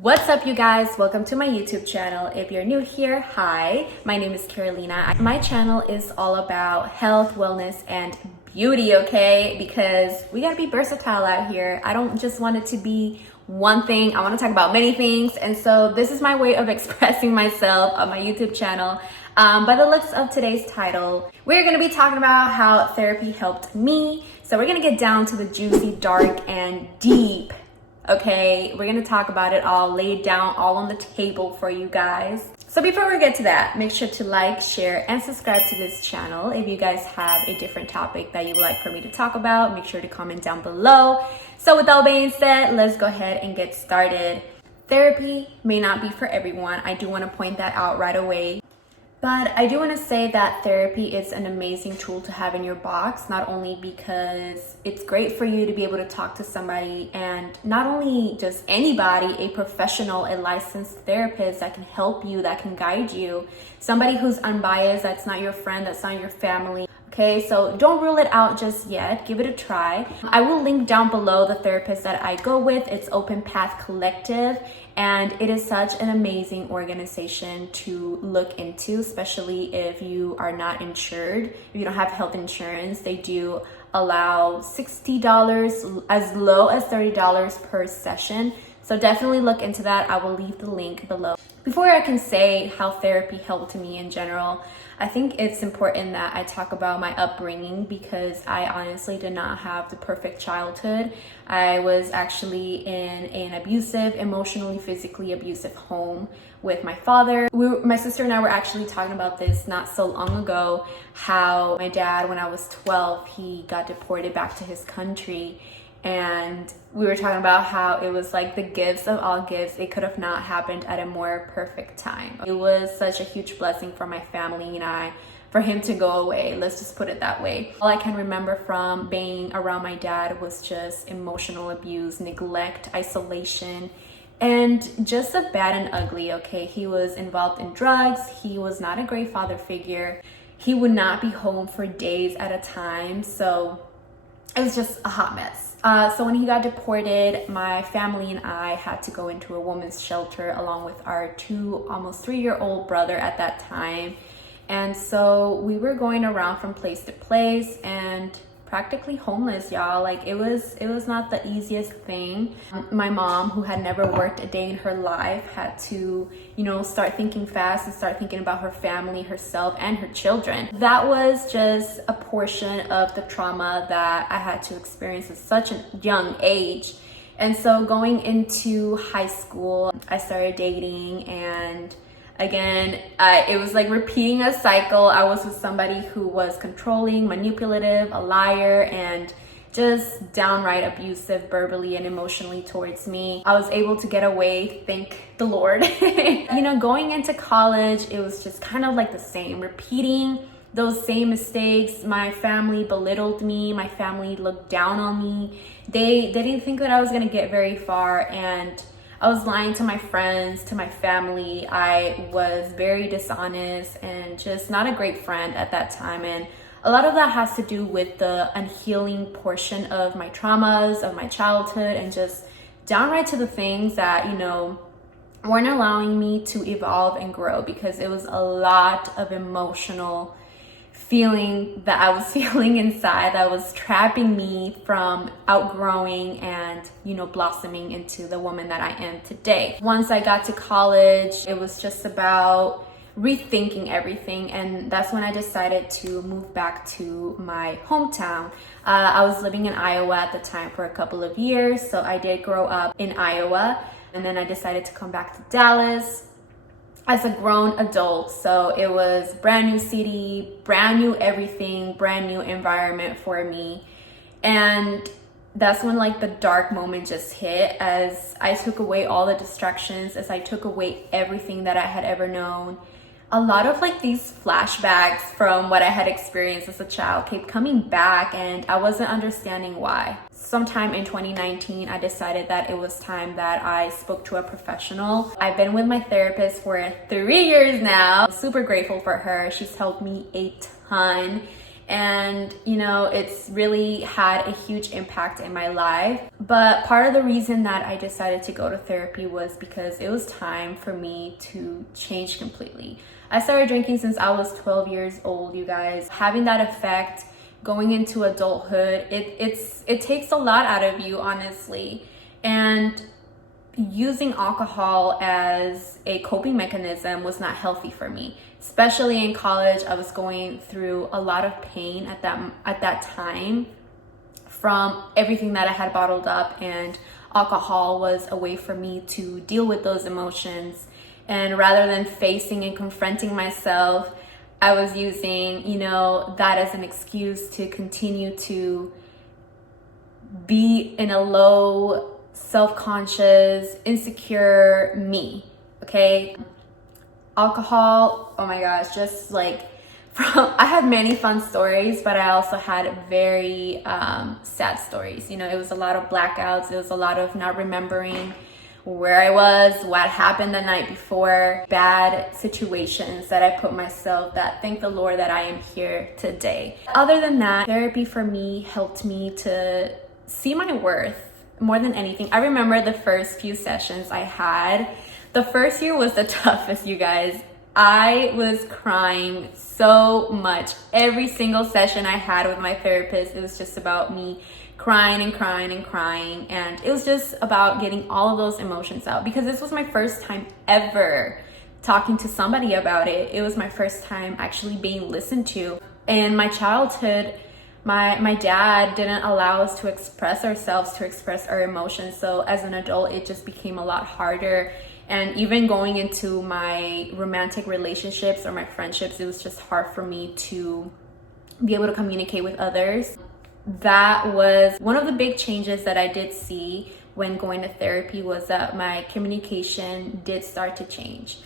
What's up, you guys? Welcome to my YouTube channel. If you're new here, hi, my name is Carolina. My channel is all about health, wellness, and beauty, okay? Because we gotta be versatile out here. I don't just want it to be one thing. I want to talk about many things. And so this is my way of expressing myself on my YouTube channel. By the looks of today's title, we're going to be talking about how therapy helped me. So we're going to get down to the juicy, dark, and deep. Okay, we're going to talk about it all, lay it down all on the table for you guys. So before we get to that, make sure to like, share, and subscribe to this channel. If you guys have a different topic that you would like for me to talk about, make sure to comment down below. So with all being said, let's go ahead and get started. Therapy may not be for everyone. I do want to point that out right away. But I do want to say that therapy is an amazing tool to have in your box, not only because it's great for you to be able to talk to somebody, and not only just anybody, a professional, a licensed therapist that can help you, that can guide you, somebody who's unbiased, that's not your friend, that's not your family. Okay, so don't rule it out just yet. Give it a try. I will link down below the therapist that I go with. It's Open Path Collective, and it is such an amazing organization to look into, especially if you are not insured, if you don't have health insurance. They do allow $60 as low as $30 per session. So definitely look into that. I will leave the link below. Before I can say how therapy helped me in general, I think it's important that I talk about my upbringing, because I honestly did not have the perfect childhood. I was actually in an abusive, emotionally, physically abusive home with my father. My sister and I were actually talking about this not so long ago, how my dad, when I was 12, he got deported back to his country. And we were talking about how it was like the gifts of all gifts. It could have not happened at a more perfect time. It was such a huge blessing for my family and I, for him to go away. Let's just put it that way. All I can remember from being around my dad was just emotional abuse, neglect, isolation, and just a bad and ugly, okay? He was involved in drugs. He was not a great father figure. He would not be home for days at a time. So it was just a hot mess. So when he got deported, my family and I had to go into a women's shelter along with our almost 3-year-old brother at that time. And so we were going around from place to place and practically homeless, y'all. Like it was not the easiest thing. My mom, who had never worked a day in her life, had to, start thinking fast and start thinking about her family, herself, and her children. That was just a portion of the trauma that I had to experience at such a young age. And so going into high school, I started dating, and again, it was like repeating a cycle. I was with somebody who was controlling, manipulative, a liar, and just downright abusive verbally and emotionally towards me. I was able to get away, thank the Lord. Going into college, it was just kind of like the same, repeating those same mistakes. My family belittled me. My family looked down on me. They didn't think that I was gonna get very far, and I was lying to my friends, to my family. I was very dishonest and just not a great friend at that time. And a lot of that has to do with the unhealing portion of my traumas, of my childhood, and just downright to the things that, weren't allowing me to evolve and grow, because it was a lot of emotional feeling that I was feeling inside that was trapping me from outgrowing and, blossoming into the woman that I am today. Once I got to college, it was just about rethinking everything, and that's when I decided to move back to my hometown. I was living in Iowa at the time for a couple of years, so I did grow up in Iowa, and then I decided to come back to Dallas as a grown adult. So it was brand new city, brand new everything, brand new environment for me. And that's when like the dark moment just hit, as I took away all the distractions, as I took away everything that I had ever known. A lot of like these flashbacks from what I had experienced as a child kept coming back, and I wasn't understanding why. Sometime in 2019, I decided that it was time that I spoke to a professional. I've been with my therapist for 3 years now. I'm super grateful for her. She's helped me a ton. And it's really had a huge impact in my life. But part of the reason that I decided to go to therapy was because it was time for me to change completely. I started drinking since I was 12 years old, you guys. Having that effect going into adulthood, it takes a lot out of you, honestly. And using alcohol as a coping mechanism was not healthy for me. Especially in college, I was going through a lot of pain at that time from everything that I had bottled up, and alcohol was a way for me to deal with those emotions. And rather than facing and confronting myself, I was using, that as an excuse to continue to be in a low, self-conscious, insecure me, okay? Alcohol, oh my gosh, just like I had many fun stories, but I also had very sad stories. It was a lot of blackouts. It was a lot of not remembering where I was, what happened the night before, bad situations that I put myself, that thank the Lord that I am here today. Other than that, therapy for me helped me to see my worth more than anything. I remember the first few sessions I had. The first year was the toughest, you guys. I was crying so much. Every single session I had with my therapist, it was just about me crying and crying and crying. And it was just about getting all of those emotions out, because this was my first time ever talking to somebody about it. It was my first time actually being listened to. In my childhood, my dad didn't allow us to express ourselves, to express our emotions. So as an adult, it just became a lot harder. And even going into my romantic relationships or my friendships, it was just hard for me to be able to communicate with others. That was one of the big changes that I did see when going to therapy, was that my communication did start to change.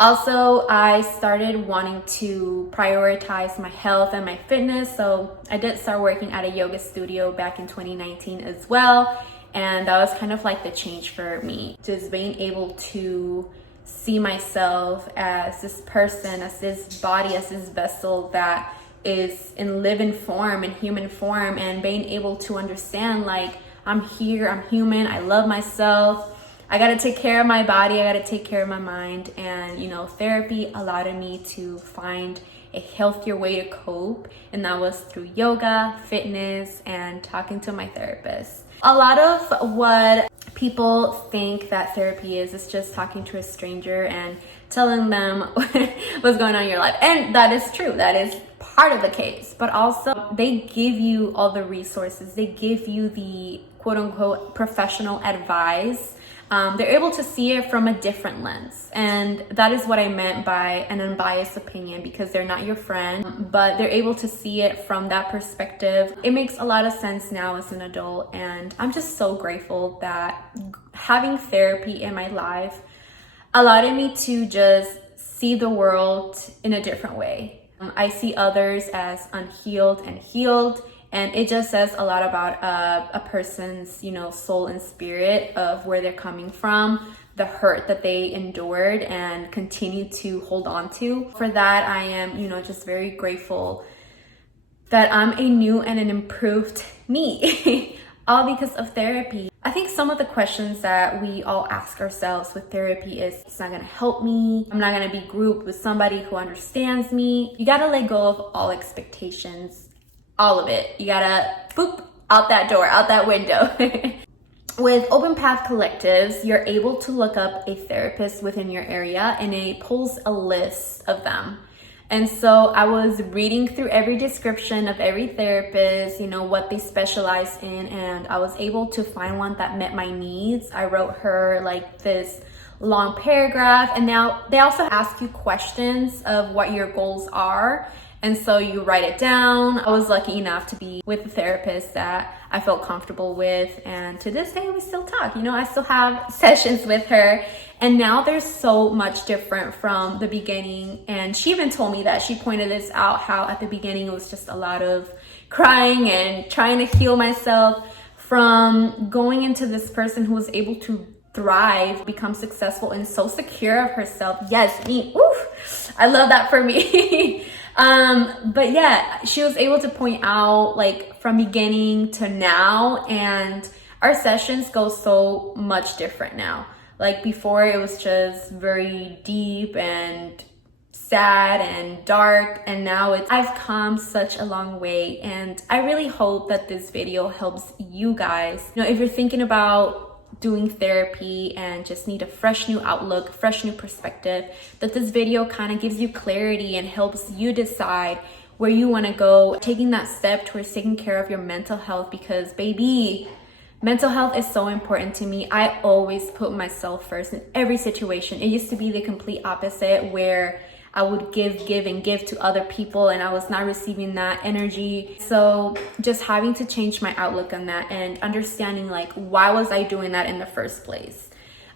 Also, I started wanting to prioritize my health and my fitness. So I did start working at a yoga studio back in 2019 as well. And that was kind of like the change for me, just being able to see myself as this person, as this body, as this vessel that is in living form, in human form, and being able to understand, like, I'm here, I'm human, I love myself, I gotta take care of my body, I gotta take care of my mind. And therapy allowed me to find a healthier way to cope, and that was through yoga, fitness, and talking to my therapist. A lot of what people think that therapy is just talking to a stranger and telling them what's going on in your life. And that is true. That is part of the case. But also, they give you all the resources. They give you the quote unquote professional advice. They're able to see it from a different lens. And that is what I meant by an unbiased opinion, because they're not your friend, but they're able to see it from that perspective. It makes a lot of sense now as an adult. And I'm just so grateful that having therapy in my life allowed me to just see the world in a different way. I see others as unhealed and healed. And it just says a lot about a person's, soul and spirit, of where they're coming from, the hurt that they endured and continue to hold on to. For that, I am, just very grateful that I'm a new and an improved me, all because of therapy. I think some of the questions that we all ask ourselves with therapy is, it's not gonna help me, I'm not gonna be grouped with somebody who understands me. You gotta let go of all expectations. All of it. You gotta boop out that door, out that window. With Open Path Collectives, you're able to look up a therapist within your area, and it pulls a list of them. And so I was reading through every description of every therapist, what they specialize in, and I was able to find one that met my needs. I wrote her like this long paragraph, and now they also ask you questions of what your goals are. And so you write it down. I was lucky enough to be with a therapist that I felt comfortable with. And to this day, we still talk. I still have sessions with her. And now they're so much different from the beginning. And she even told me that, she pointed this out, how at the beginning it was just a lot of crying and trying to heal myself, from going into this person who was able to thrive, become successful, and so secure of herself. Yes, me. Oof, I love that for me. But yeah, she was able to point out like from beginning to now, and our sessions go so much different now. Like before it was just very deep and sad and dark, and now I've come such a long way, and I really hope that this video helps you guys. You know, if you're thinking about doing therapy and just need a fresh new outlook, fresh new perspective, that this video kind of gives you clarity and helps you decide where you want to go, taking that step towards taking care of your mental health, because baby, mental health is so important to me. I always put myself first in every situation. It used to be the complete opposite, where I would give to other people and I was not receiving that energy. So just having to change my outlook on that and understanding like why was I doing that in the first place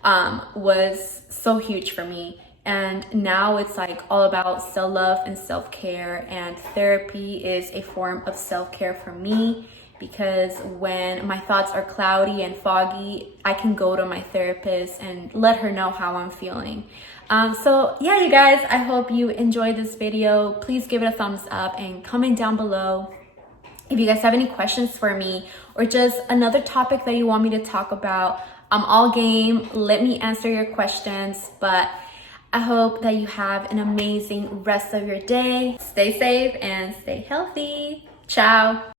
was so huge for me. And now it's like all about self-love and self-care, and therapy is a form of self-care for me, because when my thoughts are cloudy and foggy, I can go to my therapist and let her know how I'm feeling. So yeah, you guys, I hope you enjoyed this video. Please give it a thumbs up and comment down below if you guys have any questions for me, or just another topic that you want me to talk about. I'm all game. Let me answer your questions. But I hope that you have an amazing rest of your day. Stay safe and stay healthy. Ciao.